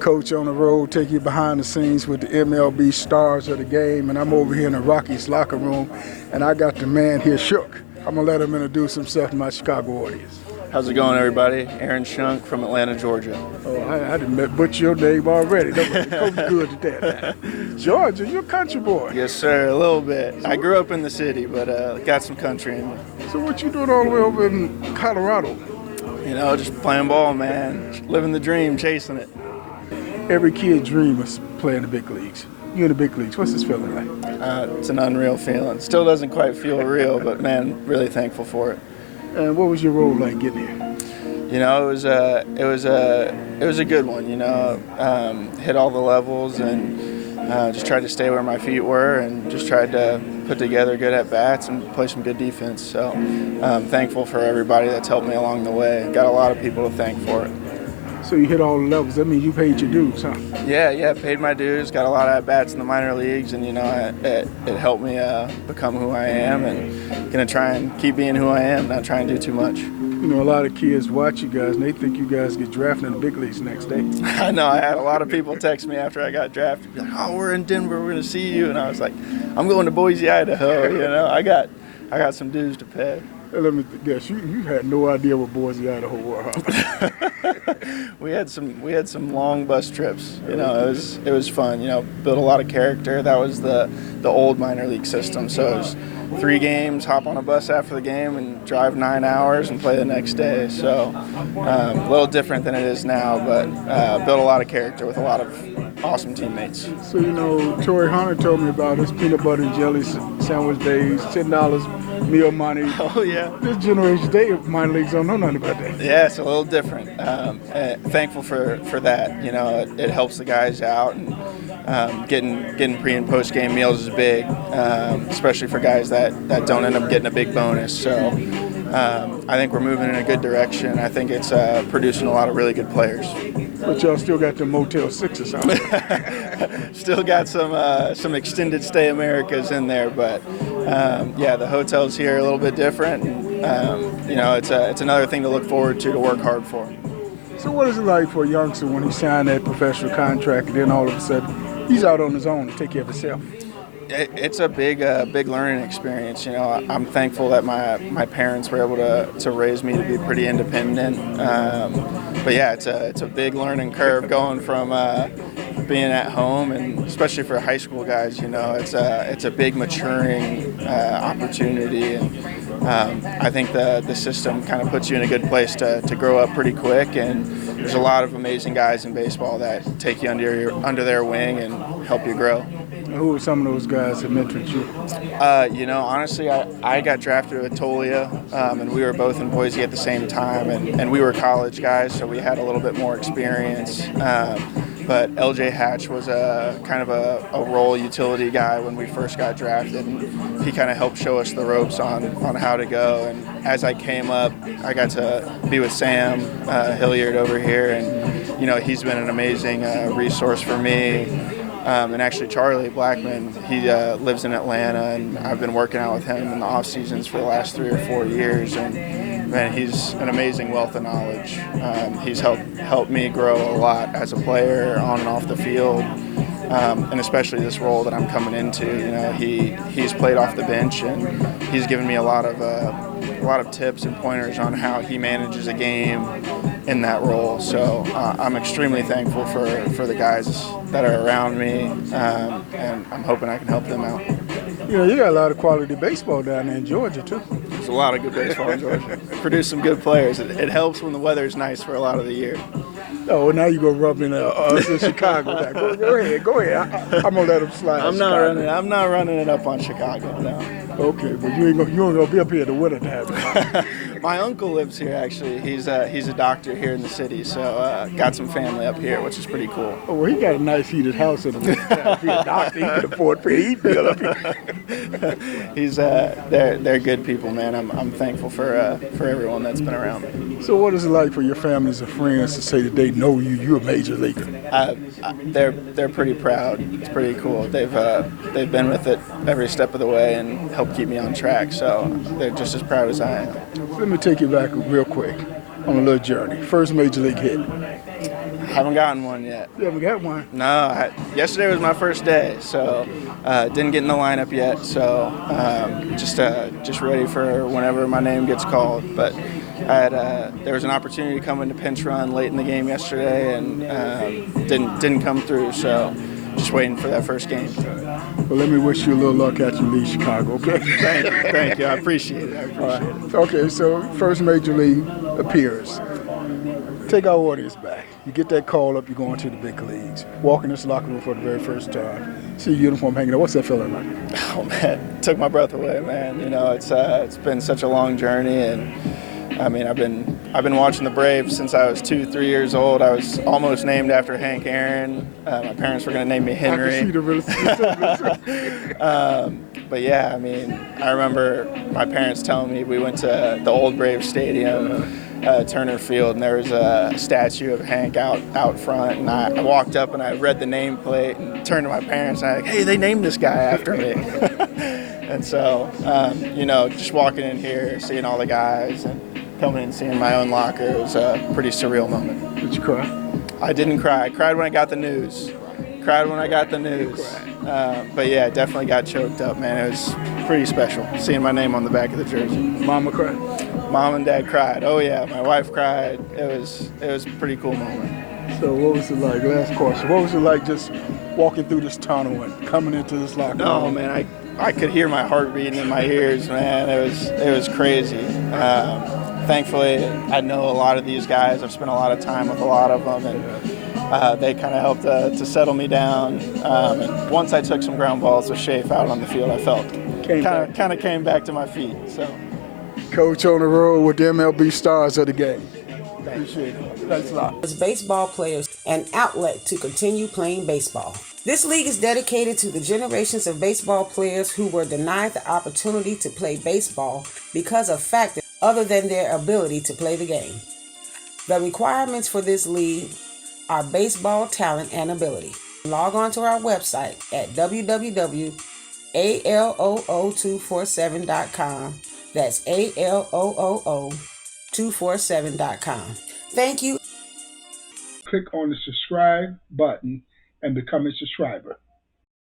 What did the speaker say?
Coach on the road, take you behind the scenes with the MLB stars of the game, and I'm over here in the Rockies locker room, and I got the man here, Schunk. I'm going to let him introduce himself to my Chicago audience. How's it going, everybody? Aaron Schunk from Atlanta, Georgia. Oh, I didn't butcher your name already. Coach good at that. Georgia, you're a country boy. Yes, sir, a little bit. I grew up in the city, but got some country in me. So what you doing all the way over in Colorado? You know, just playing ball, man. Living the dream, chasing it. Every kid dreams of playing the big leagues. You're in the big leagues. What's this feeling like? It's an unreal feeling. Still doesn't quite feel real, but man, really thankful for it. And what was your role like getting here? You know, it was a good one. You know, hit all the levels and just tried to stay where my feet were and just tried to put together good at bats and play some good defense. So I'm thankful for everybody that's helped me along the way. Got a lot of people to thank for it. So you hit all the levels. That means you paid your dues, huh? Yeah, paid my dues. Got a lot of at-bats in the minor leagues, and you know, it helped me become who I am, and gonna try and keep being who I am. Not try and do too much. You know, a lot of kids watch you guys, and they think you guys get drafted in the big leagues the next day. I know. I had a lot of people text me after I got drafted, be like, "Oh, we're in Denver. We're gonna see you," and I was like, "I'm going to Boise, Idaho." You know, I got some dues to pay. Let me guess, you had no idea what Boise, Idaho were, huh? we had some long bus trips. You know, it was fun. You know, built a lot of character. That was the old minor league system. So it was 3 games, hop on a bus after the game, and drive 9 hours and play the next day. So a little different than it is now, but built a lot of character with a lot of awesome teammates. So you know, Torrey Hunter told me about his peanut butter and jelly sandwich days, $10 meal money. Oh yeah. This generation, they minor leagues don't know nothing about that. Yeah, it's a little different. Thankful for that. You know, it helps the guys out, and getting pre and post game meals is big, especially for guys that don't end up getting a big bonus. So I think we're moving in a good direction. I think it's producing a lot of really good players. But y'all still got the Motel 6s, huh? Still got some extended stay Americas in there, but yeah, the hotels here are a little bit different. And, you know, it's another thing to look forward to work hard for. So what is it like for a youngster when he signed that professional contract and then all of a sudden he's out on his own to take care of himself? It's a big learning experience. You know, I'm thankful that my parents were able to raise me to be pretty independent. But yeah, it's a big learning curve going from being at home, and especially for high school guys. You know, it's a big maturing opportunity, and I think the system kind of puts you in a good place to grow up pretty quick. And there's a lot of amazing guys in baseball that take you under their wing and help you grow. Who are some of those guys that mentored you? You know, honestly, I got drafted with Tolia, and we were both in Boise at the same time, and we were college guys, so we had a little bit more experience. But LJ Hatch was kind of a role utility guy when we first got drafted, and he kind of helped show us the ropes on how to go. And as I came up, I got to be with Sam Hilliard over here, and you know, he's been an amazing resource for me. And actually, Charlie Blackman, he lives in Atlanta, and I've been working out with him in the off seasons for the last 3 or 4 years. And man, he's an amazing wealth of knowledge. He's helped me grow a lot as a player, on and off the field, and especially this role that I'm coming into. You know, he's played off the bench, and he's given me a lot of tips and pointers on how he manages a game in that role. So I'm extremely thankful for the guys that are around me, and I'm hoping I can help them out. You know, you got a lot of quality baseball down there in Georgia, too. There's a lot of good baseball in Georgia. Produce some good players. It helps when the weather's nice for a lot of the year. Oh, well, now you're going to rub in us in Chicago. Now. Go ahead. I'm going to let them slide. I'm not running it up on Chicago, no. Okay, but you ain't gonna be up here in the winter time. My uncle lives here, actually. He's a doctor here in the city, so got some family up here, which is pretty cool. Oh, well, he got a nice heated house in the winter time. If he's a doctor, he can afford to heat bill up here. They're good people, man. I'm thankful for everyone that's been around. So what is it like for your families and friends to say that they know you're a major leaguer? They're pretty proud. It's pretty cool. They've been with it every step of the way and helped keep me on track. So they're just as proud as I am. Let me take you back real quick on a little journey. First major league hit. Haven't gotten one yet. You haven't got one? No, yesterday was my first day, so didn't get in the lineup yet. So just ready for whenever my name gets called. But there was an opportunity to come into pinch run late in the game yesterday, and didn't come through. So just waiting for that first game. Well, let me wish you a little luck as you leave Chicago, okay? Thank you. I appreciate it. All right. Okay, so first major league appearance. Take our audience back. You get that call up, you're going to the big leagues. Walk in this locker room for the very first time. See your uniform hanging up. What's that feeling like? Oh man, it took my breath away, man. You know, it's been such a long journey, and I mean, I've been watching the Braves since I was 2-3 years old. I was almost named after Hank Aaron. My parents were going to name me Henry. I can see the resemblance. But yeah, I mean, I remember my parents telling me we went to the old Braves Stadium, Turner Field, and there was a statue of Hank out front. And I walked up and I read the nameplate and turned to my parents and I was like, hey, they named this guy after me. And so, you know, just walking in here, seeing all the guys and coming in and seeing my own locker, it was a pretty surreal moment. Did you cry? I didn't cry. I cried when I got the news. But yeah, definitely got choked up, man. It was pretty special seeing my name on the back of the jersey. Mama cried? Mom and Dad cried. Oh yeah, my wife cried. It was a pretty cool moment. So what was it like? Last question. What was it like just walking through this tunnel and coming into this locker room? Oh man, I could hear my heart beating in my ears, man. It was crazy. Thankfully, I know a lot of these guys. I've spent a lot of time with a lot of them, and they kind of helped to settle me down. And once I took some ground balls with Shafe out on the field, I felt kind of came back to my feet. So, Coach on the road with the MLB stars of the game. Appreciate it. Thanks a lot. As baseball players, an outlet to continue playing baseball. This league is dedicated to the generations of baseball players who were denied the opportunity to play baseball because of factors other than their ability to play the game. The requirements for this league are baseball talent and ability. Log on to our website at www.aloo247.com. That's ALOOO247.com. Thank you. Click on the subscribe button and become a subscriber.